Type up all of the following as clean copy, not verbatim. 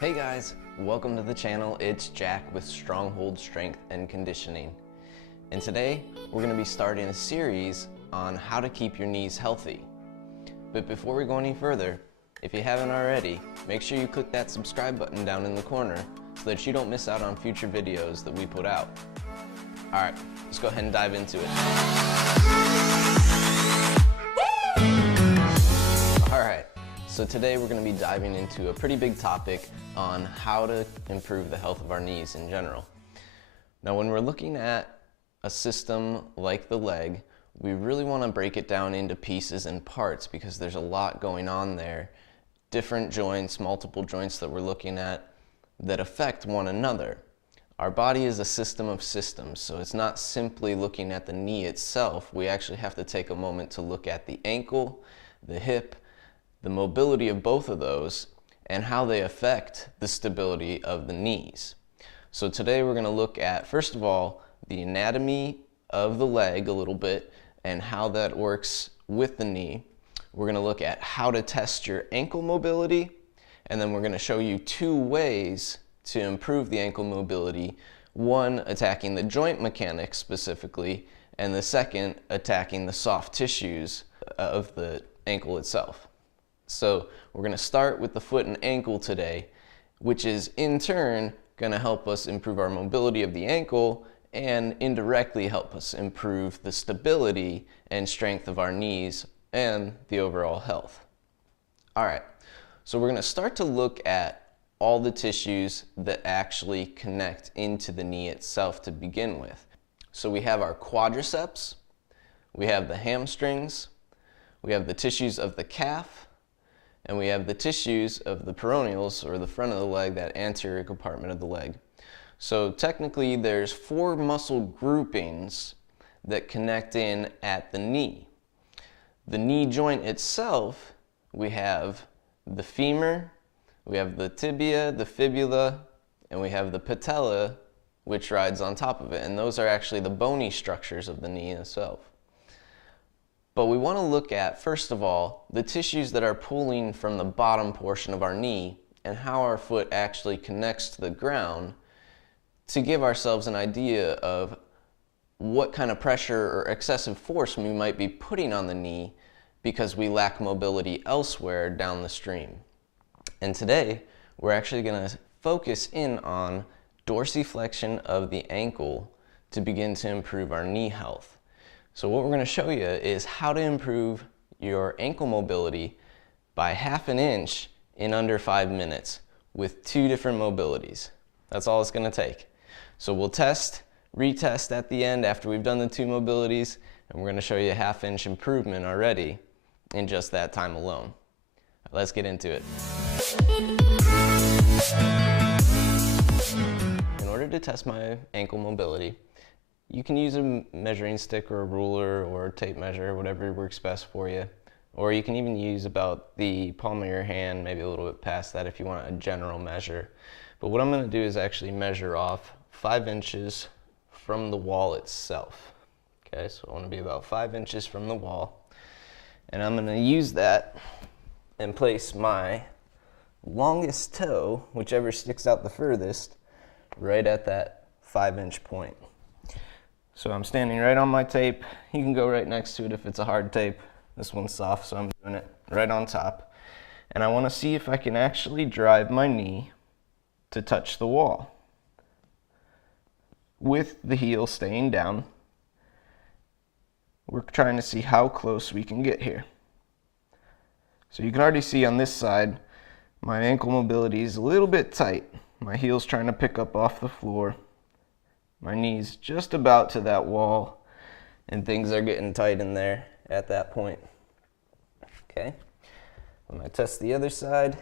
Hey guys, welcome to the channel. It's Jack with Stronghold Strength and Conditioning. And today we're going to be starting a series on how to keep your knees healthy. But before we go any further, if you haven't already, make sure you click that subscribe button down in the corner so that you don't miss out on future videos that we put out. Alright, let's go ahead and dive into it. Alright, so today we're going to be diving into a pretty big topic on how to improve the health of our knees in general. Now when we're looking at a system like the leg, we really want to break it down into pieces and parts because there's a lot going on there. Different joints, multiple joints that we're looking at that affect one another. Our body is a system of systems, so it's not simply looking at the knee itself. We actually have to take a moment to look at the ankle, the hip, the mobility of both of those, and how they affect the stability of the knees. So today we're going to look at, first of all, the anatomy of the leg a little bit and how that works with the knee. We're going to look at how to test your ankle mobility, and then we're going to show you two ways to improve the ankle mobility. One, attacking the joint mechanics specifically, and the second, attacking the soft tissues of the ankle itself. So we're going to start with the foot and ankle today, which is in turn going to help us improve our mobility of the ankle and indirectly help us improve the stability and strength of our knees and the overall health. Alright, so we're going to start to look at all the tissues that actually connect into the knee itself to begin with. So we have our quadriceps, we have the hamstrings, we have the tissues of the calf, and we have the tissues of the peroneals, or the front of the leg, that anterior compartment of the leg. So technically there's 4 muscle groupings that connect in at the knee. The knee joint itself, we have the femur, we have the tibia, the fibula, and we have the patella, which rides on top of it. And those are actually the bony structures of the knee itself. But we want to look at, first of all, the tissues that are pulling from the bottom portion of our knee and how our foot actually connects to the ground to give ourselves an idea of what kind of pressure or excessive force we might be putting on the knee because we lack mobility elsewhere down the stream. And today, we're actually going to focus in on dorsiflexion of the ankle to begin to improve our knee health. So what we're going to show you is how to improve your ankle mobility by ½ an inch in under 5 minutes with 2 different mobilities. That's all it's going to take. So we'll test, retest at the end after we've done the 2 mobilities, and we're going to show you a ½ inch improvement already in just that time alone. Let's get into it. In order to test my ankle mobility, you can use a measuring stick or a ruler or a tape measure, whatever works best for you. Or you can even use about the palm of your hand, maybe a little bit past that if you want a general measure. But what I'm going to do is actually measure off 5 inches from the wall itself. Okay, so I want to be about 5 inches from the wall. And I'm going to use that and place my longest toe, whichever sticks out the furthest, right at that 5-inch point. So I'm standing right on my tape. You can go right next to it if it's a hard tape. This one's soft, so I'm doing it right on top. And I want to see if I can actually drive my knee to touch the wall with the heel staying down. We're trying to see how close we can get here. So you can already see on this side, my ankle mobility is a little bit tight. My heel's trying to pick up off the floor. My knee's just about to that wall, and things are getting tight in there at that point. Okay, I'm going to test the other side.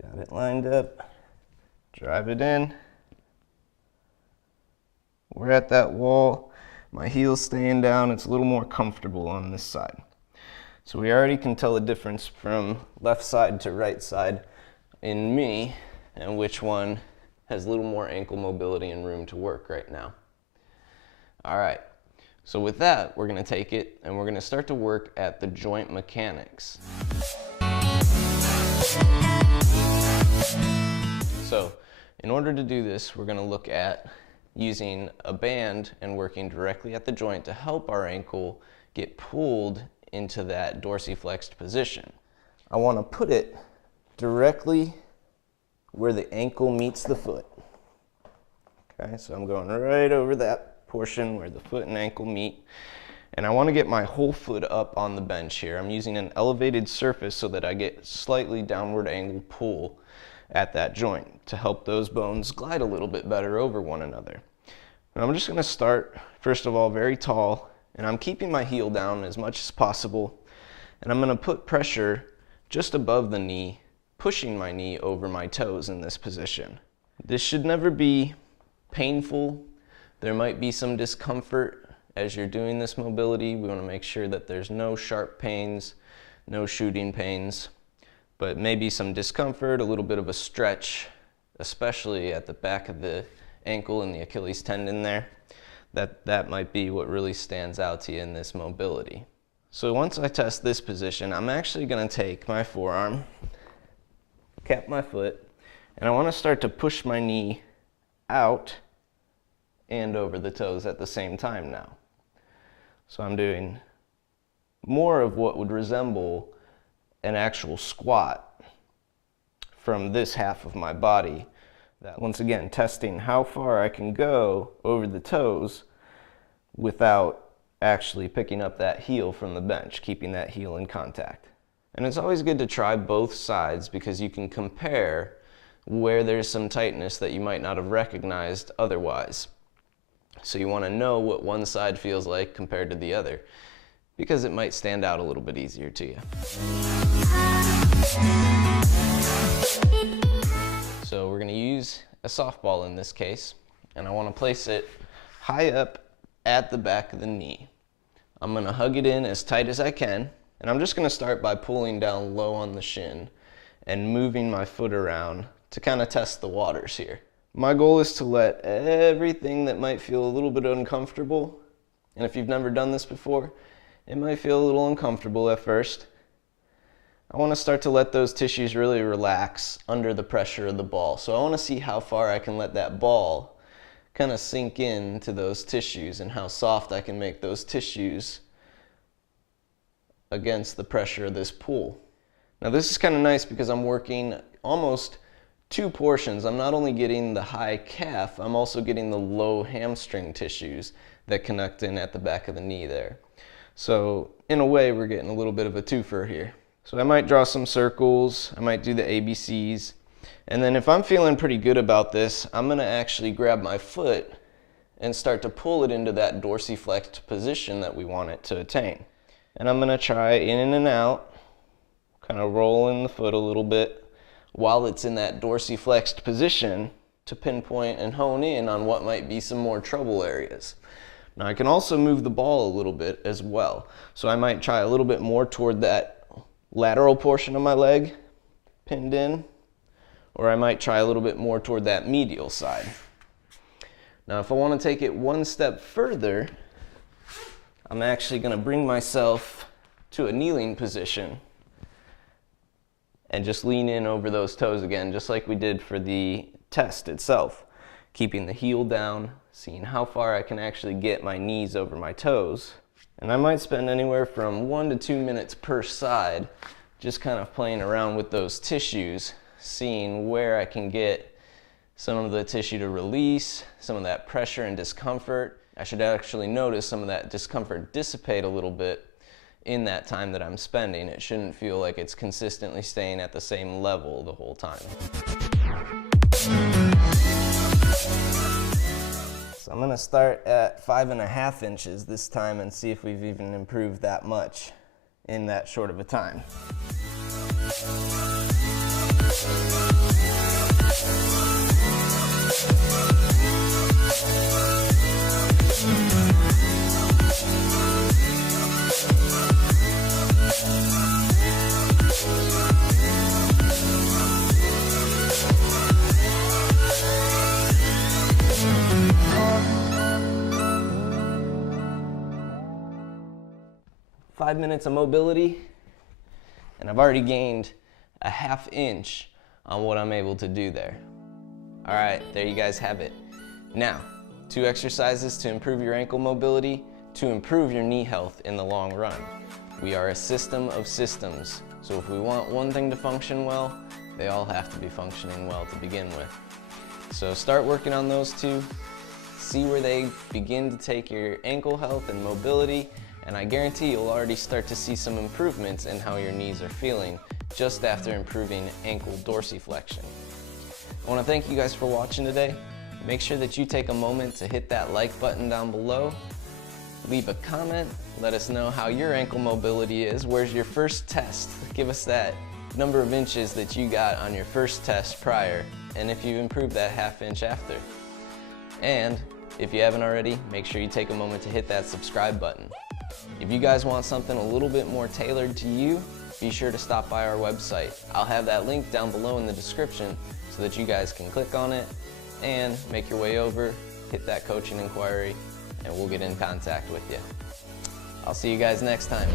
Got it lined up. Drive it in. We're at that wall. My heel's staying down. It's a little more comfortable on this side. So we already can tell the difference from left side to right side in me, and which one has a little more ankle mobility and room to work right now. All right, so with that, we're going to take it and we're going to start to work at the joint mechanics. In order to do this, we're going to look at using a band and working directly at the joint to help our ankle get pulled into that dorsiflexed position. I want to put it directly where the ankle meets the foot. Okay, so I'm going right over that portion where the foot and ankle meet. And I want to get my whole foot up on the bench here. I'm using an elevated surface so that I get slightly downward angle pull at that joint to help those bones glide a little bit better over one another. And I'm just going to start, first of all, very tall, and I'm keeping my heel down as much as possible. And I'm going to put pressure just above the knee, pushing my knee over my toes in this position. This should never be painful. There might be some discomfort as you're doing this mobility. We want to make sure that there's no sharp pains, no shooting pains, but maybe some discomfort, a little bit of a stretch, especially at the back of the ankle and the Achilles tendon there. That might be what really stands out to you in this mobility. So once I test this position, I'm actually going to take my forearm, cap my foot, and I want to start to push my knee out and over the toes at the same time now. So I'm doing more of what would resemble an actual squat from this half of my body. That, once again, testing how far I can go over the toes without actually picking up that heel from the bench, keeping that heel in contact. And it's always good to try both sides because you can compare where there's some tightness that you might not have recognized otherwise. So you want to know what one side feels like compared to the other, because it might stand out a little bit easier to you. So we're going to use a softball in this case, and I want to place it high up at the back of the knee. I'm going to hug it in as tight as I can, and I'm just going to start by pulling down low on the shin and moving my foot around to kind of test the waters here. My goal is to let everything that might feel a little bit uncomfortable, and if you've never done this before, it might feel a little uncomfortable at first. I want to start to let those tissues really relax under the pressure of the ball. So I want to see how far I can let that ball kind of sink into those tissues and how soft I can make those tissues against the pressure of this pull. Now this is kind of nice because I'm working almost two portions. I'm not only getting the high calf, I'm also getting the low hamstring tissues that connect in at the back of the knee there. So in a way, we're getting a little bit of a twofer here. So I might draw some circles, I might do the ABCs, and then if I'm feeling pretty good about this, I'm going to actually grab my foot and start to pull it into that dorsiflexed position that we want it to attain. And I'm going to try in and out, kind of rolling the foot a little bit while it's in that dorsiflexed position to pinpoint and hone in on what might be some more trouble areas. Now I can also move the ball a little bit as well. So I might try a little bit more toward that lateral portion of my leg pinned in, or I might try a little bit more toward that medial side. Now if I want to take it one step further, I'm actually going to bring myself to a kneeling position and just lean in over those toes again, just like we did for the test itself. Keeping the heel down, seeing how far I can actually get my knees over my toes. And I might spend anywhere from 1 to 2 minutes per side just kind of playing around with those tissues, seeing where I can get some of the tissue to release, some of that pressure and discomfort. I should actually notice some of that discomfort dissipate a little bit in that time that I'm spending. It shouldn't feel like it's consistently staying at the same level the whole time. So I'm going to start at 5.5 inches this time and see if we've even improved that much in that short of a time. Five minutes of mobility, and I've already gained a 1/2 inch on what I'm able to do there. All right, there you guys have it. Now, 2 exercises to improve your ankle mobility, to improve your knee health in the long run. We are a system of systems, so if we want one thing to function well, they all have to be functioning well to begin with. So start working on those 2, see where they begin to take your ankle health and mobility, and I guarantee you'll already start to see some improvements in how your knees are feeling just after improving ankle dorsiflexion. I want to thank you guys for watching today. Make sure that you take a moment to hit that like button down below. Leave a comment, let us know how your ankle mobility is. Where's your first test? Give us that number of inches that you got on your first test prior, and if you improved that ½ inch after. And if you haven't already, make sure you take a moment to hit that subscribe button. If you guys want something a little bit more tailored to you, be sure to stop by our website. I'll have that link down below in the description so that you guys can click on it and make your way over, hit that coaching inquiry, and we'll get in contact with you. I'll see you guys next time.